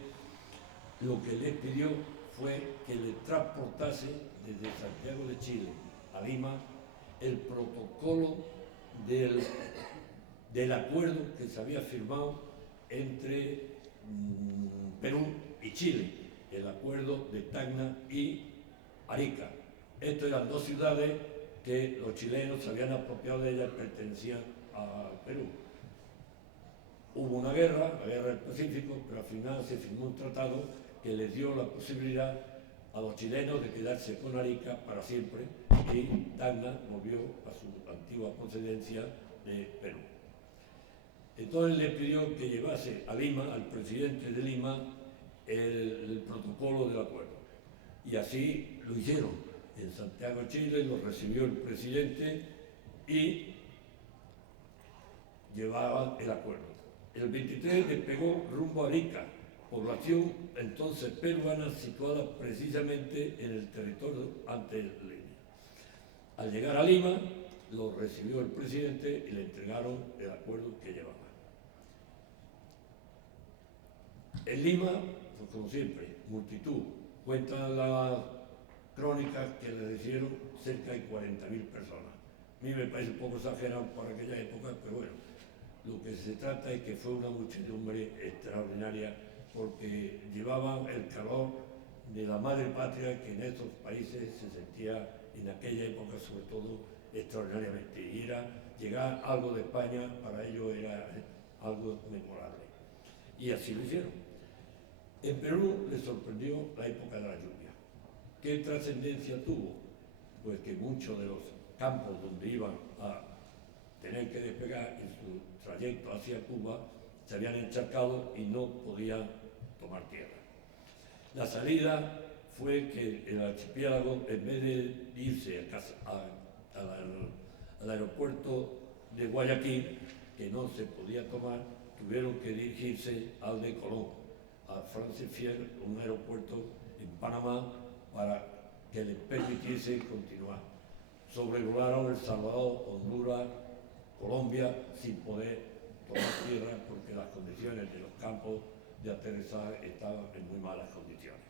lo que les pidió fue que le transportase desde Santiago de Chile a Lima el protocolo del acuerdo que se había firmado entre Perú y Chile, el acuerdo de Tacna y Arica. Estas eran 2 ciudades que los chilenos se habían apropiado de ellas, pertenecían a Perú. Hubo una guerra, la guerra del Pacífico, pero al final se firmó un tratado que les dio la posibilidad a los chilenos de quedarse con Arica para siempre, y Tacna volvió a su antigua procedencia de Perú. Entonces le pidió que llevase a Lima, al presidente de Lima, el protocolo del acuerdo. Y así lo hicieron. En Santiago de Chile lo recibió el presidente y llevaba el acuerdo. El 23 despegó rumbo a Arica, población entonces peruana situada precisamente en el territorio ante Lima. Al llegar a Lima, lo recibió el presidente y le entregaron el acuerdo que llevaba. En Lima, pues como siempre, multitud. Cuentan las crónicas que le hicieron cerca de 40.000 personas. A mí me parece un poco exagerado para aquella época, pero bueno, lo que se trata es que fue una muchedumbre extraordinaria, porque llevaban el calor de la madre patria, que en estos países se sentía en aquella época sobre todo extraordinariamente, y era llegar algo de España, para ellos era algo memorable, y así lo hicieron. En Perú les sorprendió la época de la lluvia. ¿Qué trascendencia tuvo? Pues que muchos de los campos donde iban a tener que despegar en su trayecto hacia Cuba se habían encharcado y no podían tomar tierra. La salida fue que el archipiélago, en vez de irse al aeropuerto de Guayaquil, que no se podía tomar, tuvieron que dirigirse al de Colón, a Francis Fier, un aeropuerto en Panamá, para que les permitiese continuar. Sobrevolaron El Salvador, Honduras, Colombia, sin poder tomar tierra porque las condiciones de los campos de aterrizaje estaban en muy malas condiciones.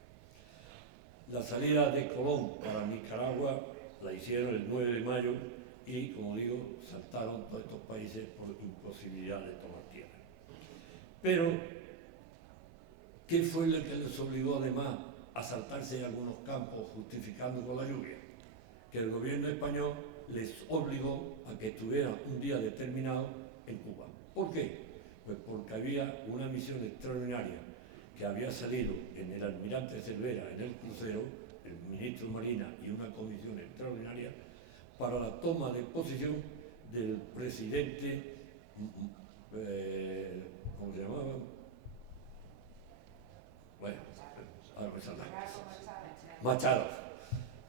La salida de Colón para Nicaragua la hicieron el 9 de mayo y, como digo, saltaron todos estos países por imposibilidad de tomar tierra. Pero, ¿qué fue lo que les obligó además a saltarse algunos campos justificando con la lluvia? Que el gobierno español les obligó a que estuvieran un día determinado en Cuba. ¿Por qué? Pues porque había una misión extraordinaria que había salido en el almirante Cervera, en el crucero, el ministro Marina y una comisión extraordinaria para la toma de posición del presidente, ¿cómo se llamaba? Bueno, ahora me saldrá. Machado,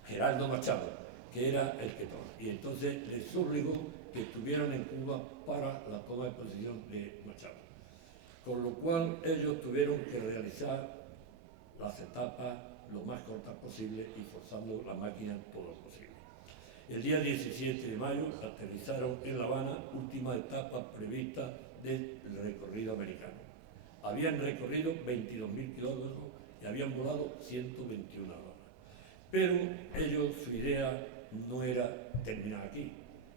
Gerardo Machado, que era el que toma. Y entonces les obligó que estuvieran en Cuba para la toma de posición de Machado. Con lo cual ellos tuvieron que realizar las etapas lo más cortas posible y forzando la máquina todo lo posible. El día 17 de mayo aterrizaron en La Habana, última etapa prevista del recorrido americano. Habían recorrido 22.000 kilómetros y habían volado 121 horas. Pero ellos, su idea no era terminar aquí.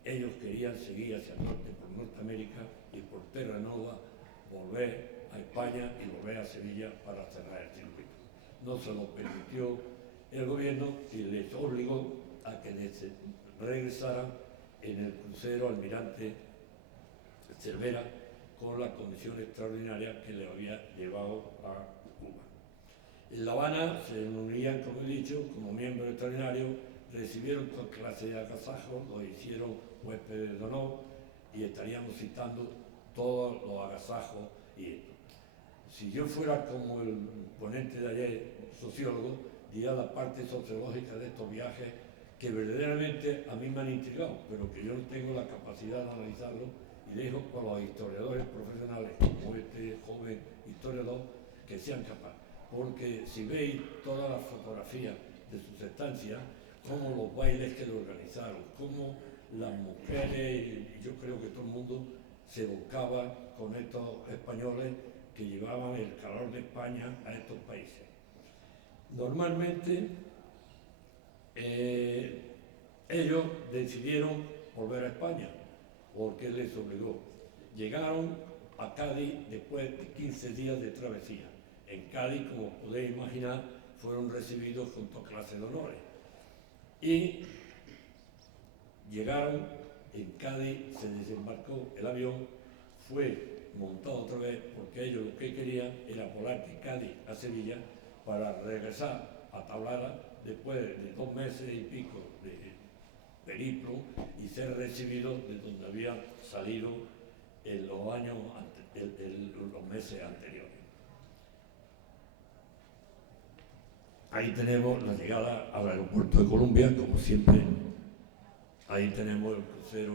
Ellos querían seguir hacia el norte por Norteamérica y por Terranova volver a España y volver a Sevilla para cerrar el circuito. No se lo permitió el gobierno y les obligó a que regresaran en el crucero almirante Cervera con la comisión extraordinaria que le había llevado a Cuba. En La Habana se unían, como he dicho, como miembros extraordinarios, recibieron toda clase de agasajos, lo hicieron huéspedes de honor y estaríamos citando todos los agasajos y esto. Si yo fuera como el ponente de ayer, sociólogo, diría la parte sociológica de estos viajes que verdaderamente a mí me han intrigado, pero que yo no tengo la capacidad de analizarlo y dejo con los historiadores profesionales, como este joven historiador, que sean capaces. Porque si veis todas las fotografías de sus estancias, como los bailes que lo organizaron, como las mujeres, y yo creo que todo el mundo se volcaba con estos españoles que llevaban el calor de España a estos países. Normalmente ellos decidieron volver a España porque les obligó. Llegaron a Cádiz después de 15 días de travesía. En Cádiz, como podéis imaginar, fueron recibidos con toda clase de honores. Y llegaron en Cádiz, se desembarcó el avión, fue montado otra vez porque ellos lo que querían era volar de Cádiz a Sevilla para regresar a Tablada después de 2 meses y pico de periplo y ser recibidos de donde habían salido en los años, los meses anteriores. Ahí tenemos la llegada al aeropuerto de Colombia, como siempre. Ahí tenemos el crucero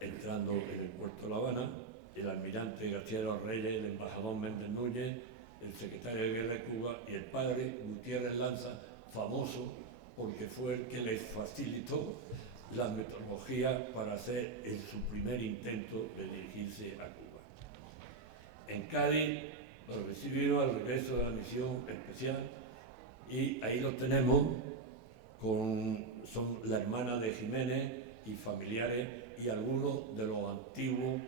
entrando en el puerto de La Habana, el almirante García de los Reyes, el embajador Méndez Núñez, el secretario de Guerra de Cuba y el padre Gutiérrez Lanza, famoso porque fue el que les facilitó la metodología para hacer su primer intento de dirigirse a Cuba. En Cádiz los recibieron al regreso de la misión especial y ahí los tenemos, son la hermana de Jiménez y familiares y algunos de los antiguos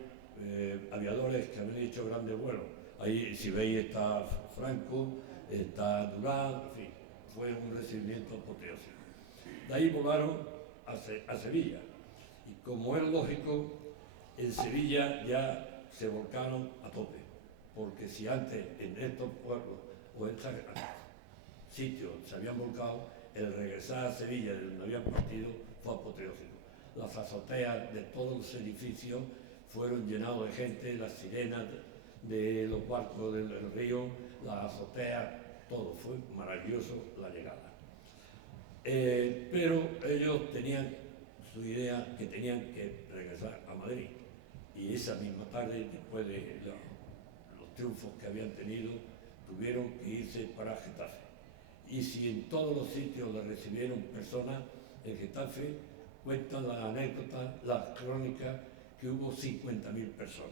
aviadores que habían hecho grandes vuelos. Ahí, si veis, está Franco, está Durán, en fin, fue un recibimiento apoteósico. De ahí volaron a Sevilla y, como es lógico, en Sevilla ya se volcaron a tope, porque si antes en estos pueblos o en estos sitios se habían volcado, el regresar a Sevilla, de donde habían partido, fue apoteósico. Las azoteas de todos los edificios fueron llenados de gente, las sirenas de los barcos del río, las azoteas, todo. Fue maravilloso la llegada. Pero ellos tenían su idea que tenían que regresar a Madrid. Y esa misma tarde, después de los triunfos que habían tenido, tuvieron que irse para Getafe. Y si en todos los sitios les recibieron personas, en Getafe cuentan las anécdotas, las crónicas, que hubo 50.000 personas.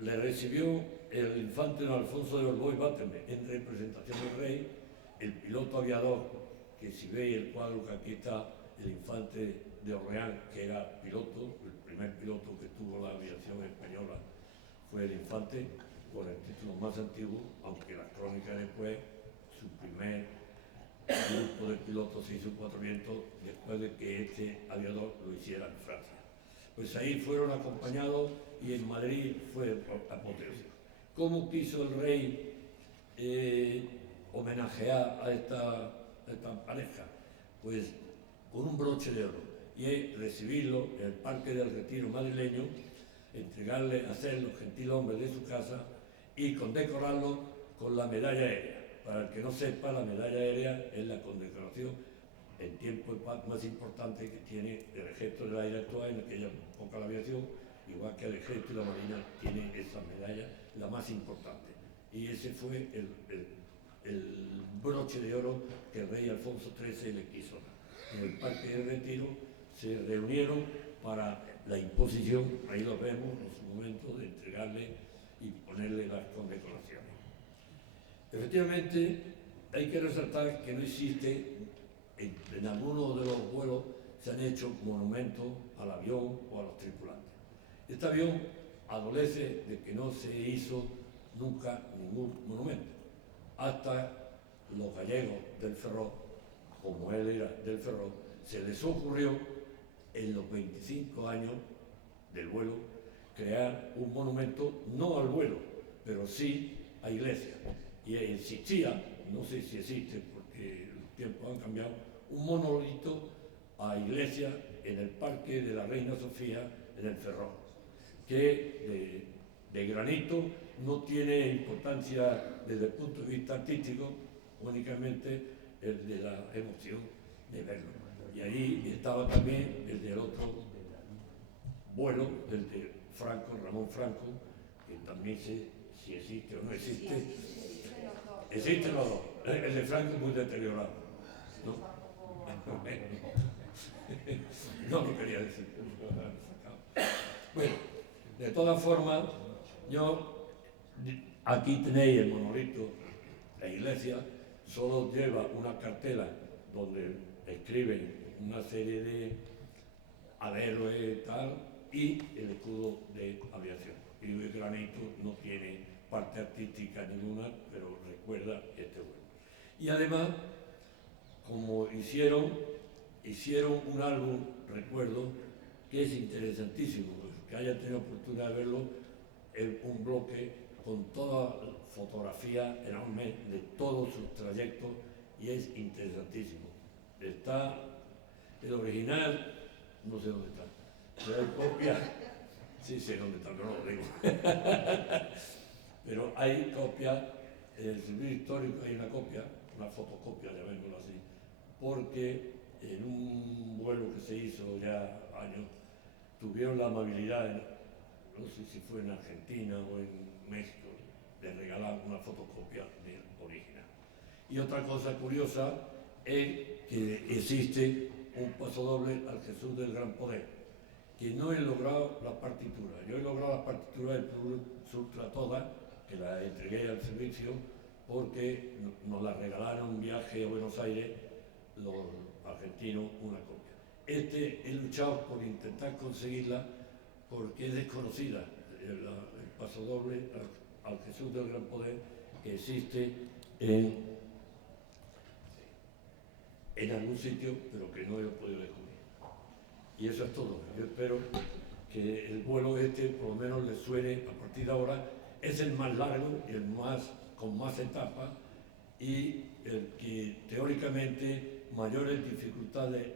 Le recibió el infante don Alfonso de Borbón y Battenberg en representación del rey, el piloto aviador, que si veis el cuadro que aquí está, el infante de Orleans, que era piloto, el primer piloto que tuvo la aviación española fue el infante, con el título más antiguo, aunque la crónica después, su primer grupo de pilotos se hizo 4 vientos después de que este aviador lo hiciera en Francia. Pues ahí fueron acompañados y en Madrid fue apoteósico. ¿Cómo quiso el rey homenajear a esta pareja? Pues con un broche de oro, y es recibirlo en el Parque del Retiro madrileño, entregarle, hacerlo gentil hombre de su casa y condecorarlo con la medalla aérea. Para el que no sepa, la medalla aérea es la condecoración en tiempo de paz más importante que tiene el Ejército del Aire actual, en aquella época la aviación, igual que el Ejército y la Marina tiene esa medalla, la más importante. Y ese fue el broche de oro que el rey Alfonso XIII le quiso dar. En el Parque del Retiro se reunieron para la imposición, ahí lo vemos en su momento, de entregarle y ponerle las condecoraciones. Efectivamente, hay que resaltar que no existe, en algunos de los vuelos se han hecho monumentos al avión o a los tripulantes. Este avión adolece de que no se hizo nunca ningún monumento, hasta los gallegos del Ferrol, como él era del Ferrol, se les ocurrió en los 25 años del vuelo crear un monumento, no al vuelo, pero sí a Iglesia. Y existía, no sé si existe porque los tiempos han cambiado, un monolito a Iglesia en el Parque de la Reina Sofía en el Ferrol, que de granito no tiene importancia desde el punto de vista artístico, únicamente el de la emoción de verlo. Y ahí estaba también el del otro vuelo, el de Franco, Ramón Franco, que también sé si existe o no existe. Existen los dos. El de Franco es muy deteriorado, ¿no? No lo quería decir. Bueno, de todas formas, aquí tenéis el monolito, la iglesia, solo lleva una cartela donde escriben una serie de al héroe y tal, y el escudo de aviación. Y el granito no tiene parte artística ninguna, pero recuerda este vuelo. Y además, como hicieron un álbum, recuerdo, que es interesantísimo, que hayan tenido oportunidad de verlo, en un bloque con toda fotografía enorme de todos sus trayectos, y es interesantísimo. Está el original, no sé dónde está, pero hay copias, sí sé dónde está, pero no lo digo. Pero hay copias, en el servicio histórico hay una copia, una fotocopia, llamémoslo así, porque en un vuelo que se hizo ya años, tuvieron la amabilidad, no sé si fue en Argentina o en México, de regalar una fotocopia del original. Y otra cosa curiosa es que existe un pasodoble al Jesús del Gran Poder, que no he logrado la partitura. Yo he logrado la partitura del Plus Ultra toda, que la entregué al servicio, porque nos la regalaron un viaje a Buenos Aires los argentinos, una copia. He luchado por intentar conseguirla porque es desconocida, el pasodoble al Jesús del Gran Poder, que existe en algún sitio, pero que no he podido descubrir. Y eso es todo. Yo espero que el vuelo por lo menos le suene a partir de ahora. Es el más largo y con más etapas, y el que teóricamente mayores dificultades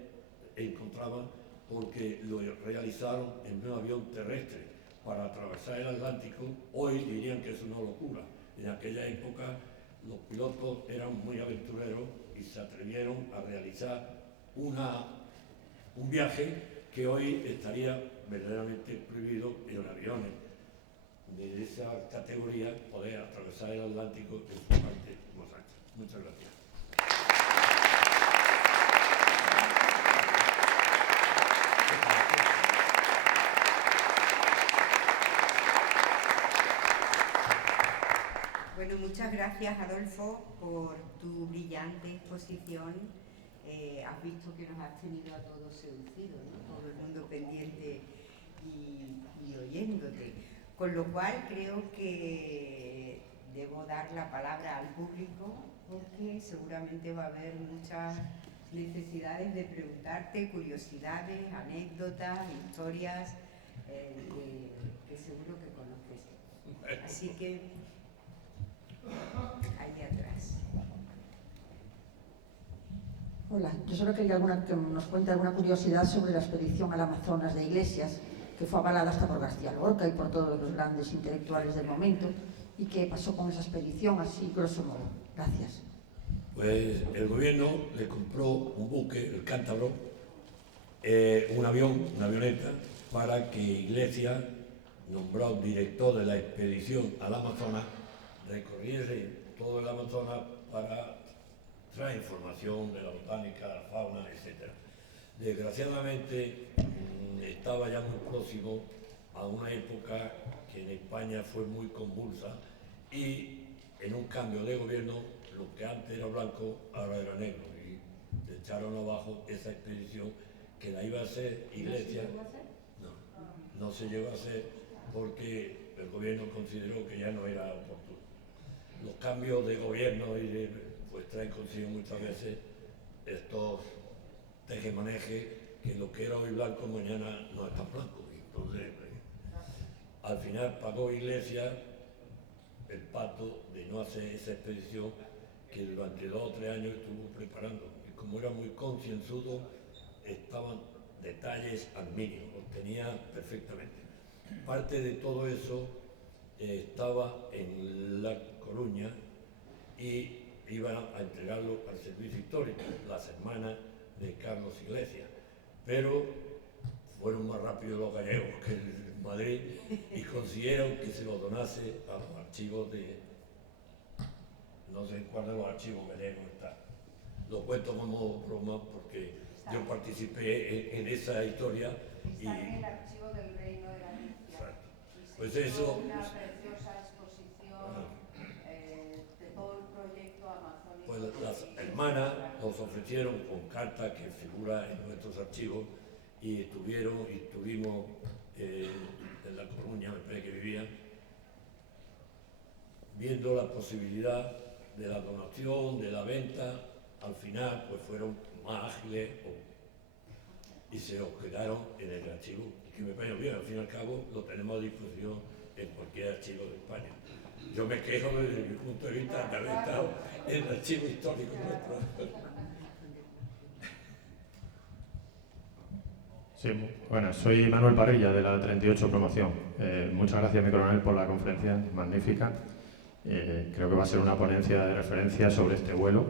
encontraban, porque lo realizaron en un avión terrestre para atravesar el Atlántico. Hoy dirían que es una locura. En aquella época los pilotos eran muy aventureros y se atrevieron a realizar un viaje que hoy estaría verdaderamente prohibido en los aviones de esa categoría, poder atravesar el Atlántico en su parte más ancha. Muchas gracias. Bueno, muchas gracias, Adolfo, por tu brillante exposición. Has visto que nos has tenido a todos seducidos, ¿no? Todo el mundo pendiente y oyéndote. Con lo cual creo que debo dar la palabra al público, porque seguramente va a haber muchas necesidades de preguntarte, curiosidades, anécdotas, historias que seguro que conoces. Así que ahí atrás. Hola, yo solo quería que nos cuente alguna curiosidad sobre la expedición al Amazonas de Iglesias, que fue avalada hasta por García Lorca y por todos los grandes intelectuales del momento, y qué pasó con esa expedición, así grosso modo. Gracias. Pues el gobierno le compró un buque, el Cántabro, un avión, una avioneta, para que Iglesias, nombrado director de la expedición al Amazonas, recorriese todo el Amazonas para traer información de la botánica, la fauna, etc. Desgraciadamente estaba ya muy próximo a una época que en España fue muy convulsa y en un cambio de gobierno lo que antes era blanco ahora era negro y echaron abajo esa expedición que la iba a hacer Iglesias. No se llegó a hacer porque el gobierno consideró que ya no era oportuno. Los cambios de gobierno pues traen consigo muchas veces estos tejemanejes que lo que era hoy blanco mañana no es tan blanco. Entonces, al final pagó Iglesias el pacto de no hacer esa expedición que durante 2 o 3 años estuvo preparando. Y como era muy concienzudo, estaban detalles al mínimo, los tenía perfectamente. Parte de todo eso estaba en La Coruña y iban a entregarlo al servicio histórico, las hermanas de Carlos Iglesias, pero fueron más rápidos los gallegos que en Madrid y consiguieron que se lo donase a los archivos de, no sé cuál de los archivos gallegos está. Lo cuento como broma porque yo participé en esa historia. Está en el archivo del Reino de Galicia. Exacto. Y Pues se hizo eso. una preciosa exposición de todo el proyecto amazónico. Pues las hermanas nos ofrecieron con carta que figura en nuestros archivos y estuvimos en La Coruña, me parece que vivían, viendo la posibilidad de la donación, de la venta. Al final pues fueron más ágiles y se os quedaron en el archivo, que me parece bien, al fin y al cabo lo tenemos a disposición en cualquier archivo de España. Yo me quejo desde mi punto de vista de haber estado en el archivo histórico nuestro. Sí, bueno, soy Manuel Parrilla de la 38 Promoción. Muchas gracias, mi coronel, por la conferencia, magnífica. Creo que va a ser una ponencia de referencia sobre este vuelo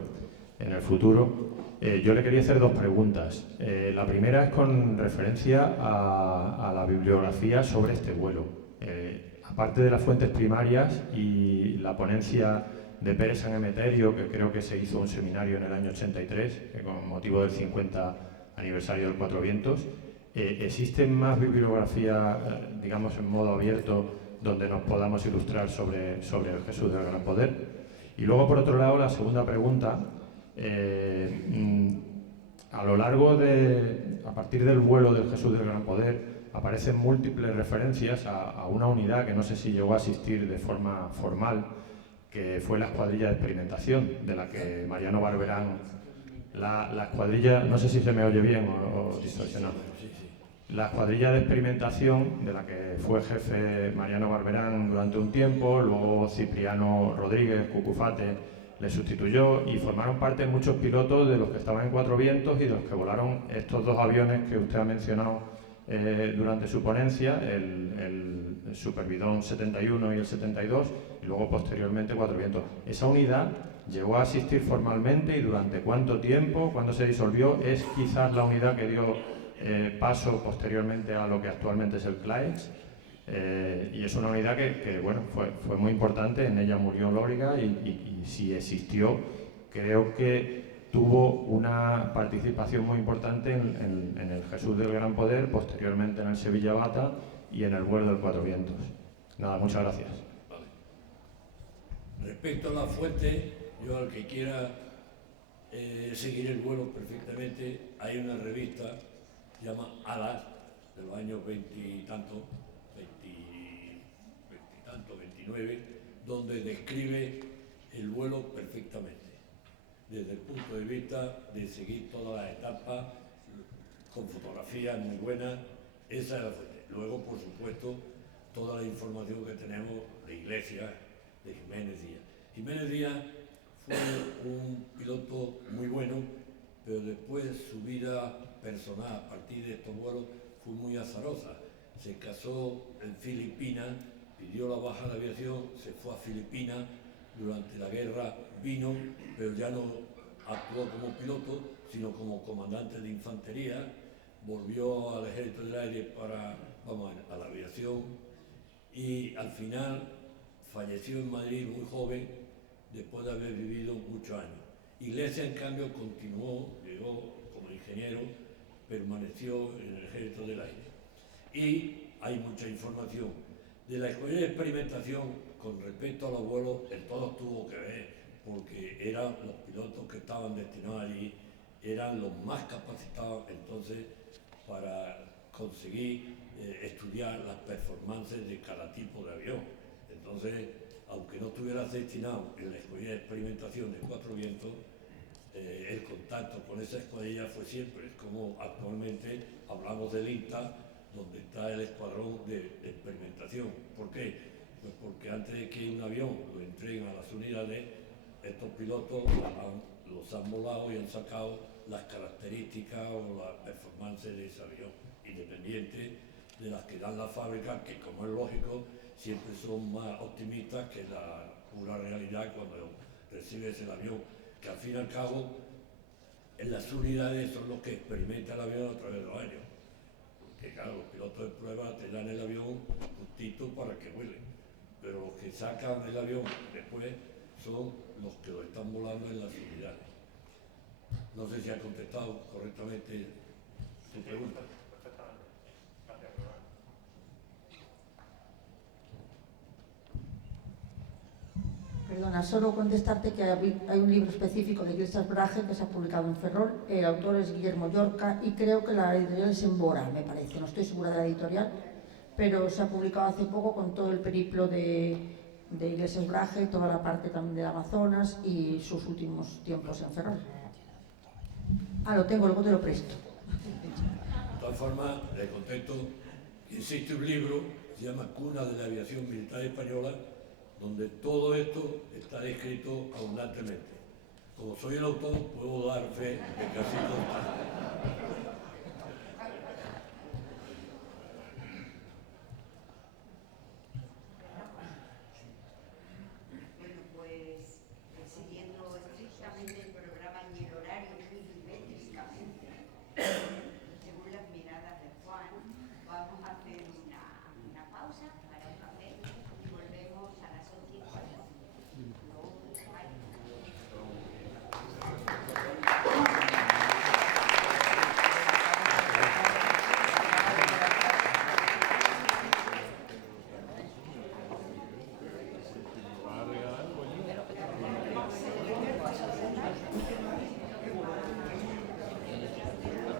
en el futuro. Yo le quería hacer 2 preguntas. La primera es con referencia a la bibliografía sobre este vuelo. Aparte de las fuentes primarias y la ponencia de Pérez San Emeterio, que creo que se hizo un seminario en el año 83, con motivo del 50 aniversario del Cuatro Vientos, ¿existen más bibliografía, digamos, en modo abierto, donde nos podamos ilustrar sobre el Jesús del Gran Poder? Y luego, por otro lado, la segunda pregunta, a lo largo a partir del vuelo del Jesús del Gran Poder, aparecen múltiples referencias a una unidad que no sé si llegó a asistir de forma formal, que fue la escuadrilla de experimentación, de la que Mariano Barberán, la escuadrilla, no sé si se me oye bien o distorsionado. La escuadrilla de experimentación, de la que fue jefe Mariano Barberán durante un tiempo, luego Cipriano Rodríguez Cucufate le sustituyó y formaron parte muchos pilotos de los que estaban en Cuatro Vientos y de los que volaron estos 2 aviones que usted ha mencionado durante su ponencia, el Superbidón 71 y el 72, y luego posteriormente Cuatro Vientos. Esa unidad llegó a asistir formalmente y durante cuánto tiempo, cuándo se disolvió, es quizás la unidad que dio paso posteriormente a lo que actualmente es el CLAEX, y es una unidad que bueno, fue muy importante. En ella murió Lóriga y si existió, creo que tuvo una participación muy importante en el Jesús del Gran Poder, posteriormente en el Sevilla Bata y en el vuelo del Cuatro Vientos. Nada, muchas gracias. Vale. Respecto a las fuentes, yo al que quiera seguir el vuelo perfectamente, hay una revista que se llama Alas, de los años 20 y tanto, 29, donde describe el vuelo perfectamente, desde el punto de vista de seguir todas las etapas, con fotografías muy buenas. Esa es la fuente. Luego, por supuesto, toda la información que tenemos de Iglesias, de Jiménez Díaz. Jiménez Díaz fue un piloto muy bueno, pero después su vida personal a partir de estos vuelos fue muy azarosa. Se casó en Filipinas, pidió la baja de aviación, se fue a Filipinas, durante la guerra vino, pero ya no actuó como piloto, sino como comandante de infantería, volvió al Ejército del Aire a la aviación, y al final falleció en Madrid muy joven, después de haber vivido muchos años. Iglesias, en cambio, continuó, llegó como ingeniero, permaneció en el Ejército del Aire. Y hay mucha información. De la escuela de experimentación, con respecto a los vuelos, en todo tuvo que ver, porque eran los pilotos que estaban destinados allí, eran los más capacitados entonces para conseguir estudiar las performances de cada tipo de avión. Entonces, aunque no estuvieras destinado en la escuadrilla de experimentación de Cuatro Vientos, el contacto con esa escuadrilla fue siempre, como actualmente hablamos del INTA, donde está el escuadrón de experimentación. ¿Por qué? Pues porque antes de que un avión lo entreguen a las unidades, estos pilotos los han volado y han sacado las características o las performances de ese avión, independiente de las que dan las fábricas, que, como es lógico, siempre son más optimistas que la pura realidad cuando recibes el avión, que al fin y al cabo en las unidades son los que experimentan el avión a través de los años. Porque claro, los pilotos de prueba te dan el avión justito para que vuele, pero los que sacan el avión después son los que lo están volando en las unidades. No sé si ha contestado correctamente tu pregunta. Perfectamente. Gracias. Perdona, solo contestarte que hay un libro específico de Iglesias Brahe que se ha publicado en Ferrol, el autor es Guillermo Llorca y creo que la editorial es Embora, me parece, no estoy segura de la editorial, pero se ha publicado hace poco con todo el periplo de Iglesias Brahe, toda la parte también del Amazonas y sus últimos tiempos en Ferrol. Ah, lo tengo, luego te lo presto. De todas formas, le contesto que existe un libro que se llama Cuna de la Aviación Militar Española, donde todo esto está descrito abundantemente. Como soy el autor, puedo dar fe de que así todo está.